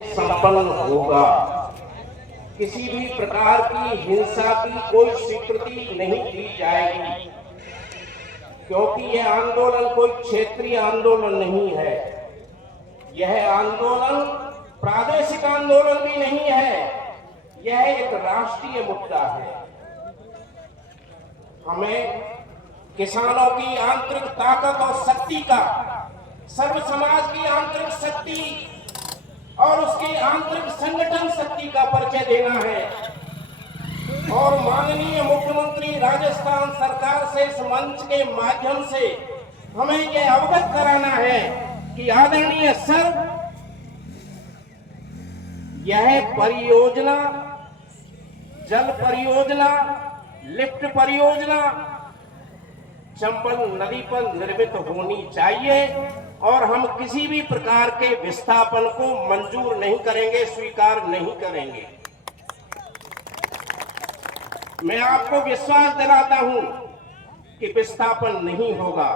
संपन्न होगा। किसी भी प्रकार की हिंसा की कोई स्वीकृति नहीं दी जाएगी, क्योंकि यह आंदोलन कोई क्षेत्रीय आंदोलन नहीं है। यह आंदोलन प्रादेशिक आंदोलन भी नहीं है, यह एक राष्ट्रीय मुद्दा है। हमें किसानों की आंतरिक ताकत और शक्ति का, सर्व समाज की आंतरिक शक्ति और उसकी आंतरिक संगठन शक्ति का परिचय देना है। और माननीय मुख्यमंत्री राजस्थान सरकार से इस मंच के माध्यम से हमें यह अवगत कराना है कि आदरणीय सर, यह परियोजना, जल परियोजना, लिफ्ट परियोजना चंबल नदी पर निर्मित होनी चाहिए और हम किसी भी प्रकार के विस्थापन को मंजूर नहीं करेंगे, स्वीकार नहीं करेंगे। मैं आपको विश्वास दिलाता हूं कि विस्थापन नहीं होगा।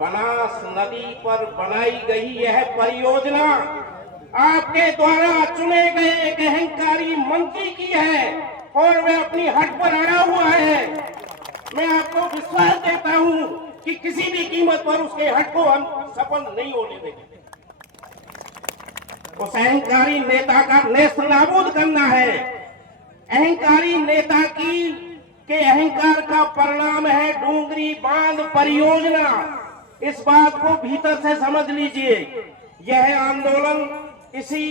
बनास नदी पर बनाई गई यह परियोजना आपके द्वारा चुने गए एक अहंकारी मंत्री की है और वह अपनी हट पर अड़ा हुआ है। मैं आपको विश्वास देता हूं कि किसी भी कीमत पर उसके हट को हम सफल नहीं होने देंगे। उस अहंकारी नेता का नेस्त नाबूद करना है। अहंकारी नेता के अहंकार का परिणाम है डूंगरी बांध परियोजना। इस बात को भीतर से समझ लीजिए। यह आंदोलन इसी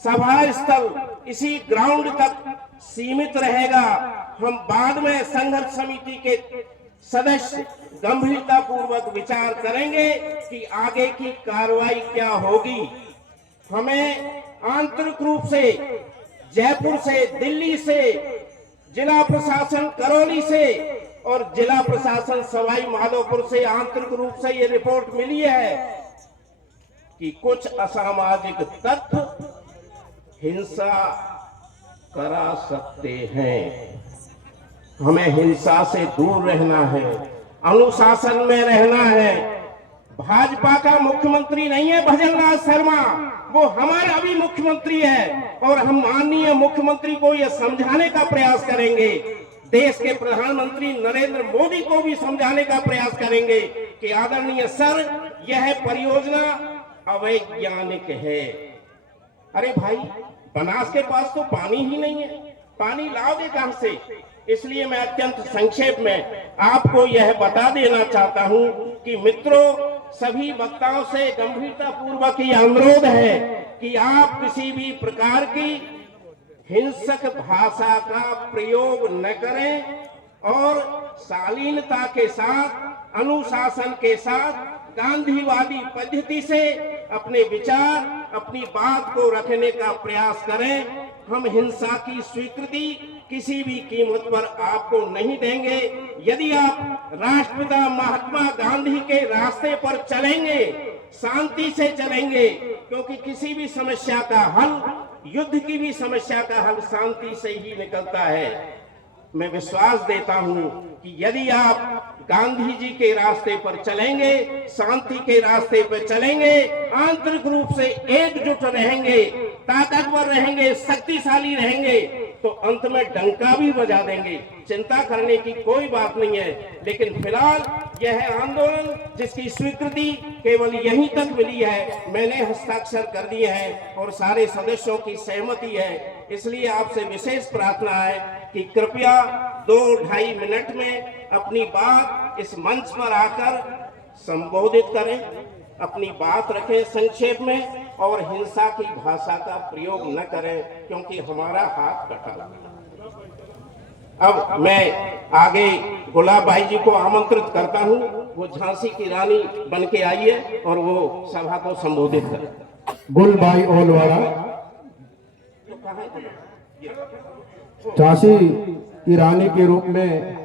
सभा स्थल, इसी ग्राउंड तक सीमित रहेगा। हम बाद में संघर्ष समिति के सदस्य गंभीरता पूर्वक विचार करेंगे कि आगे की कार्रवाई क्या होगी। हमें आंतरिक रूप से जयपुर से, दिल्ली से, जिला प्रशासन करौली से और जिला प्रशासन सवाई माधोपुर से आंतरिक रूप से ये रिपोर्ट मिली है कि कुछ असामाजिक तत्व हिंसा करा सकते हैं। हमें हिंसा से दूर रहना है, अनुशासन में रहना है। भाजपा का मुख्यमंत्री नहीं है भजनलाल शर्मा, वो हमारा भी मुख्यमंत्री है और हम माननीय मुख्यमंत्री को यह समझाने का प्रयास करेंगे, देश के प्रधानमंत्री नरेंद्र मोदी को भी समझाने का प्रयास करेंगे कि आदरणीय सर, यह परियोजना अवैज्ञानिक है। अरे भाई, बनास के पास तो पानी ही नहीं है, पानी लाओगे कहां से? इसलिए मैं अत्यंत संक्षेप में आपको यह बता देना चाहता हूं कि मित्रों, सभी वक्ताओं से गंभीरता पूर्वक ये अनुरोध है कि आप किसी भी प्रकार की हिंसक भाषा का प्रयोग न करें और शालीनता के साथ, अनुशासन के साथ, गांधीवादी पद्धति से अपने विचार, अपनी बात को रखने का प्रयास करें। हम हिंसा की स्वीकृति किसी भी कीमत पर आपको नहीं देंगे। यदि आप राष्ट्रपिता महात्मा गांधी के रास्ते पर चलेंगे, शांति से चलेंगे, क्योंकि किसी भी समस्या का हल, युद्ध की भी समस्या का हल शांति से ही निकलता है। मैं विश्वास देता हूं कि यदि आप गांधी जी के रास्ते पर चलेंगे, शांति के रास्ते पर चलेंगे, आंतरिक रूप से एकजुट रहेंगे, ताकतवर रहेंगे, शक्तिशाली रहेंगे, तो अंत में डंका भी बजा देंगे। चिंता करने की कोई बात नहीं है। लेकिन फिलहाल यह आंदोलन जिसकी स्वीकृति केवल यहीं तक मिली है, मैंने हस्ताक्षर कर दिए हैं और सारे सदस्यों की सहमति है। इसलिए आपसे विशेष प्रार्थना है कि कृपया 2-2.5 मिनट में अपनी बात इस मंच पर आकर संबोधित करें, अपनी बात रखें संक्षेप में और हिंसा की भाषा का प्रयोग न करें, क्योंकि हमारा हाथ कटा। अब मैं आगे गुलाब भाई जी को आमंत्रित करता हूं, वो झांसी की रानी बन के आई है और वो सभा को संबोधित करें। गुल भाई ओलवाड़ा झांसी की रानी के रूप में